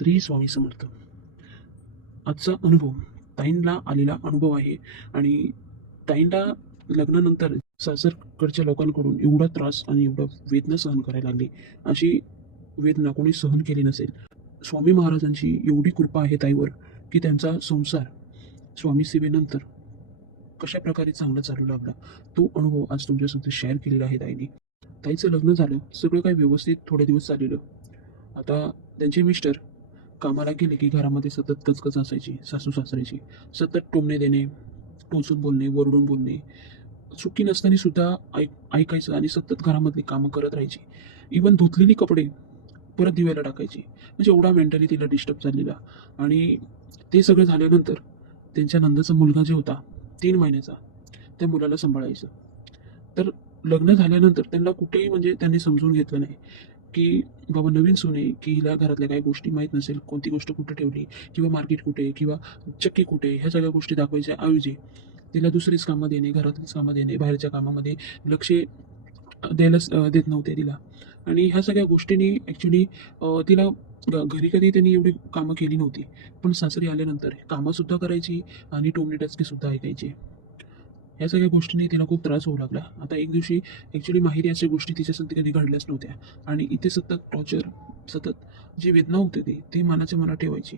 श्री स्वामी समर्थ. आजचा अनुभव ताईंला आलेला अनुभव आहे. आणि ताईंला लग्नानंतर सासरकडच्या लोकांकडून एवढा त्रास आणि एवढा वेदना सहन करायला लागली, अशी वेदना कोणी सहन केली नसेल. स्वामी महाराजांची एवढी कृपा आहे ताईवर की त्यांचा संसार स्वामी सेवेनंतर कशा प्रकारे चांगला चालू लागला, तो अनुभव आज तुमच्यासोबत शेअर केलेला आहे ताईंनी. ताईचं लग्न झालं, सगळं काही व्यवस्थित थोडे दिवस चाललेलं. आता त्यांचे मिस्टर कामाला गेले की घरामध्ये सतत कचकच असायची सासू सासऱ्याची. सतत टोमणे देणे, टोचून बोलणे, वरडून बोलणे, चुकी नसताना सुद्धा ऐकायचं आणि सतत घरामधली कामं करत राहायची. इवन धुतलेली कपडे परत दिव्याला टाकायची. म्हणजे एवढा मेंटली तिला डिस्टर्ब झालेला. आणि ते सगळं झाल्यानंतर त्यांच्या नंदाचा मुलगा जे होता 3 महिन्याचा, त्या मुलाला सांभाळायचं. तर लग्न झाल्यानंतर त्यांना कुठेही म्हणजे त्यांनी समजून घेतलं नाही की बाबा नवीन सून आहे, की हिला घरातल्या काही गोष्टी माहीत नसेल, कोणती गोष्ट कुठं ठेवली किंवा मार्केट कुठे किंवा चक्की कुठे, ह्या सगळ्या गोष्टी दाखवायच्या ऐवजी तिला दुसरीच कामं देणे, घरातलीच कामं देणे, बाहेरच्या कामामध्ये लक्ष देत नव्हते तिला. आणि ह्या सगळ्या गोष्टींनी ॲक्च्युली तिला घरी कधी त्यांनी एवढी कामं केली नव्हती. पण सासरी आल्यानंतर कामंसुद्धा करायची आणि टोमणे टचकेसुद्धा ऐकायची. ह्या सगळ्या गोष्टींनी तिला खूप त्रास होऊ लागला. आता एक दिवशी ॲक्च्युली माहेरी अशा गोष्टी तिच्यासाठी कधी घडल्याच नव्हत्या. आणि इथे सतत टॉर्चर, सतत जी वेदना होती ती मनाच्या मनात ठेवायची.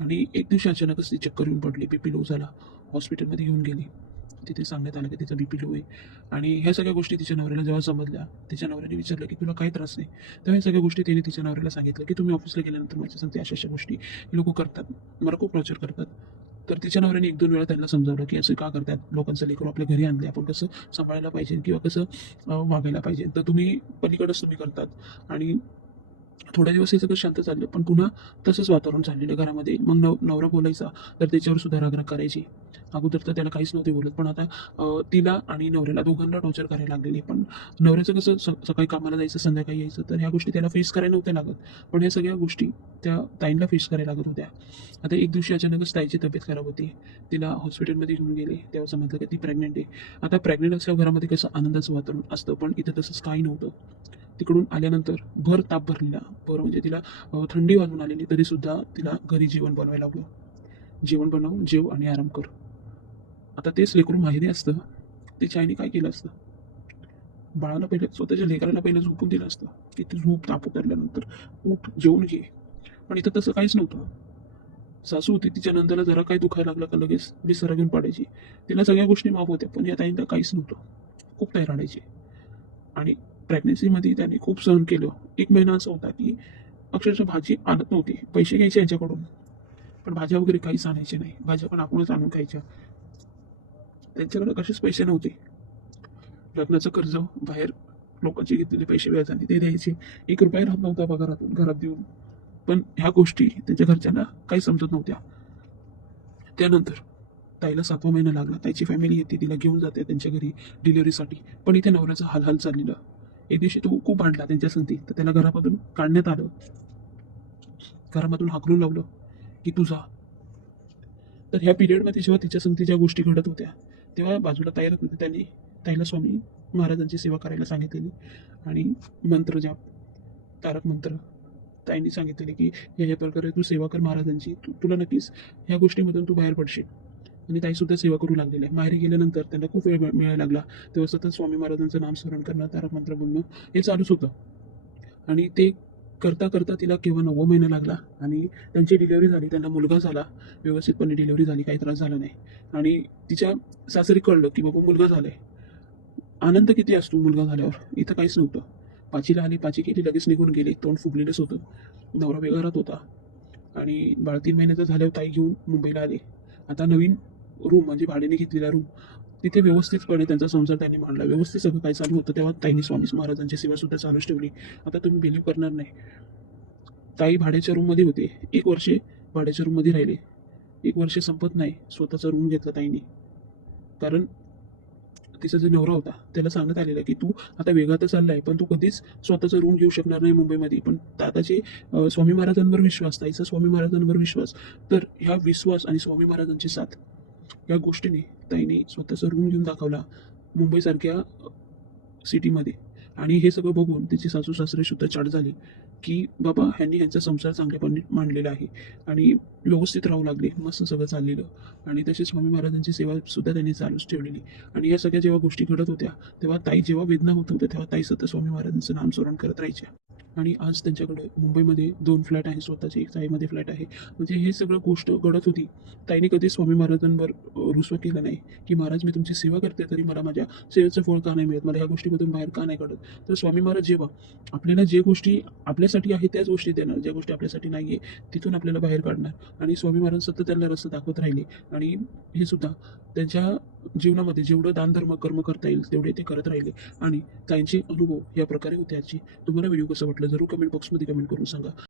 आणि एक दिवशी अचानकच ती चक्कर येऊन पडली, BP लो झाला. हॉस्पिटलमध्ये घेऊन गेली. तिथे सांगण्यात आलं की तिचा BP लो आहे. आणि ह्या सगळ्या गोष्टी तिच्या नवऱ्याला जेव्हा समजल्या, तिच्या नवऱ्याने विचारलं की तुला काही त्रास नाही. तेव्हा ह्या सगळ्या गोष्टी तिने तिच्या नवऱ्याला सांगितलं की तुम्ही ऑफिसला गेल्यानंतर माझ्या सांगते अशा अशा गोष्टी हे लोक करतात, मला खूप टॉर्चर करतात. तर तिच्या नवऱ्याने 1-2 वेळा त्यांना समजावलं की असं का करतात, लोकांचं लेकरू आपल्या घरी आणले, आपण कसं सांभाळायला पाहिजे किंवा कसं वागायला पाहिजे. तर तुम्ही पलीकडेच तुम्ही करतात. आणि थोड्या दिवस हे सगळं शांत चाललं, पण पुन्हा तसंच वातावरण चाललेलं घरामध्ये. मग नवरा बोलायचा तर त्याच्यावर सुद्धा रागराग करायची. अगोदर तर त्याला काहीच नव्हते बोलत, पण आता तिला आणि नवऱ्याला दोघांना टॉर्चर करायला लागलेली. पण नवऱ्याचं कसं सकाळी कामाला जायचं, संध्याकाळी यायचं, तर ह्या गोष्टी त्याला फेस करायला नव्हत्या लागत. पण ह्या सगळ्या गोष्टी त्या ताईंला फेस करायला लागत होत्या. आता एक दिवशी अचानकच ताईची तब्येत खराब होती. तिला हॉस्पिटलमध्ये घेऊन गेले. तेव्हा समजलं की ती प्रेग्नेंट आहे. आता प्रेग्नेंट असल्यावर घरामध्ये कसं आनंदाचं वातावरण असतं, पण इथं तसंच काही नव्हतं. तिकडून आल्यानंतर भर ताप भरलेला. भर म्हणजे तिला थंडी वाजून आलेली, तरीसुद्धा तिला घरी जेवण बनवायला लावलं. जेवण बनव, जेव आणि आराम कर. आता तेच लेकरू माहेरी असतं, तिच्या आईने काय केलं असतं, बाळाला पहिले, स्वतःच्या लेकराला पहिलं झोपून दिलं असतं की तू झोप, ताप उतरल्यानंतर उठ जेवून घे. पण इथं तसं काहीच नव्हतं. सासू होती, तिच्या नंदाला जरा काही दुखायला लागलं का लगेच बिस्तारा घेऊन पाडायची. तिला सगळ्या गोष्टी माफ होत्या, पण या ताईंना काहीच नव्हतं. खूप ताई रडायची. आणि प्रेग्नन्सीमध्ये त्याने खूप सहन केलं. 1 महिना असा होता की अक्षरशः भाजी आणत नव्हती. पैसे घ्यायचे यांच्याकडून, पण भाज्या वगैरे काहीच आणायचे नाही. भाज्या पण आपणच आणून खायच्या. त्यांच्याकडे कसेच पैसे नव्हते. लग्नाचं कर्ज बाहेर लोकांचे घेतलेले पैसे व्याजाने ते द्यायचे. 1 रुपया राहत नव्हता पगारातून घरात देऊन. पण ह्या गोष्टी त्यांच्या घरच्यांना काही समजत नव्हत्या. त्यानंतर ताईला 7वा महिना लागला. ताईची फॅमिली येते, तिला घेऊन जाते त्यांच्या घरी डिलिव्हरीसाठी. पण इथे नवऱ्याचा हाल चाललेला. एक दिवशी तो खूप भांडला त्यांच्या संगती, तर त्याला घरामधून काढण्यात आलं. घरामधून हाकलून लावलं की तू जा. तर ह्या पिरियडमध्ये जेव्हा तिच्या संगती ज्या गोष्टी घडत होत्या, तेव्हा बाजूला ताई राहत होते. त्यांनी ताईला स्वामी महाराजांची सेवा करायला सांगितलेली. आणि मंत्र जाप, तारक मंत्र ताईंनी सांगितलेले की ह्या प्रकारे तू सेवा कर महाराजांची, तुला नक्कीच ह्या गोष्टीमधून तू बाहेर पडशील. आणि ताईसुद्धा सेवा करू लागलेली आहे. माहेरी गेल्यानंतर त्यांना खूप वेळ मिळायला लागला. तेव्हा सतत स्वामी महाराजांचं नामस्मरण करणं, तारक मंत्र बोलणं हे चालूच होतं. आणि ते करता करता तिला केव्हा 9वा महिना लागला आणि त्यांची डिलिव्हरी झाली. त्यांना मुलगा झाला. व्यवस्थितपणे डिलिव्हरी झाली, काही त्रास झाला नाही. आणि तिच्या सासरी कळलं की बाबा मुलगा झालाय. आनंद किती असतो मुलगा झाल्यावर, इथं काहीच नव्हतं. पाचीला आली, पाची केली, लगेच निघून गेली. तोंड फुगलेलंच होतं. नवरा वेगळा राहत होता. आणि बाळ 3 महिन्याचं झाल्यावर ताई घेऊन मुंबईला आले. आता नवीन रूम म्हणजे भाड्याने घेतलेला रूम, तिथे व्यवस्थितपणे त्यांचा संसार त्यांनी मांडला. व्यवस्थित सगळं काय चालू होतं. तेव्हा ताईंनी स्वामी महाराजांची सेवा सुद्धा चालूच ठेवली. आता तुम्ही बिलीव्ह करणार नाही, ताई भाड्याच्या रूममध्ये होते. 1 वर्ष भाड्याच्या रूममध्ये राहिले. 1 वर्ष संपत नाही, स्वतःचा रूम घेतला ताईंनी. कारण तिचा जो नवरा होता त्याला सांगण्यात आलेलं की तू आता वेगळा तर चाललाय, पण तू कधीच स्वतःचा रूम घेऊ शकणार नाही मुंबईमध्ये. पण दादाचे स्वामी महाराजांवर विश्वास, ताईचा स्वामी महाराजांवर विश्वास. तर ह्या विश्वास आणि स्वामी महाराजांची साथ या गोष्टीने ताईने स्वतःचा रूम घेऊन दाखवला मुंबईसारख्या सिटीमध्ये. आणि हे सगळं बघून तिची सासू सासरे सुद्धा चाट झाली की बाबा ह्यांनी ह्यांचा संसार चांगल्यापणे मांडलेला आहे आणि व्यवस्थित राहू लागले, मस्त सगळं चाललेलं. आणि तसेच स्वामी महाराजांची सेवा सुद्धा त्यांनी चालूच ठेवलेली. आणि या सगळ्या जेव्हा गोष्टी घडत होत्या, तेव्हा ताई जेव्हा वेदना होत होत्या, तेव्हा ताई सतत स्वामी महाराजांचं नामस्मरण करत राहायच्या. आणि आज त्यांच्याकडे मुंबईमध्ये 2 फ्लॅट आहे स्वतःचे, एक चाळीमध्ये फ्लॅट आहे. म्हणजे हे सगळं गोष्ट घडत होती. ताईने कधीच स्वामी महाराजांवर रुसवा केला नाही, की महाराज मी तुमची सेवा करते तरी मला माझ्या सेवेचं फळ का नाही मिळत, मला ह्या गोष्टीमधून बाहेर का नाही काढत. तर स्वामी महाराज जेव्हा आपल्याला जे गोष्टी आपल्यासाठी आहे त्याच गोष्टी देणार, ज्या गोष्टी आपल्यासाठी नाही आहे तिथून आपल्याला बाहेर काढणार. आणि स्वामी महाराज सतत त्यांना रस्ता दाखवत राहिले. आणि हे सुद्धा त्यांच्या जीवनामध्ये जेवढं दानधर्म कर्म करता येईल तेवढे ते करत राहिले. आणि त्यांचे अनुभव या प्रकारे होते आजची. तुम्हाला व्हिडिओ कसा वाटला जरूर कमेंट बॉक्समध्ये कमेंट करून सांगा.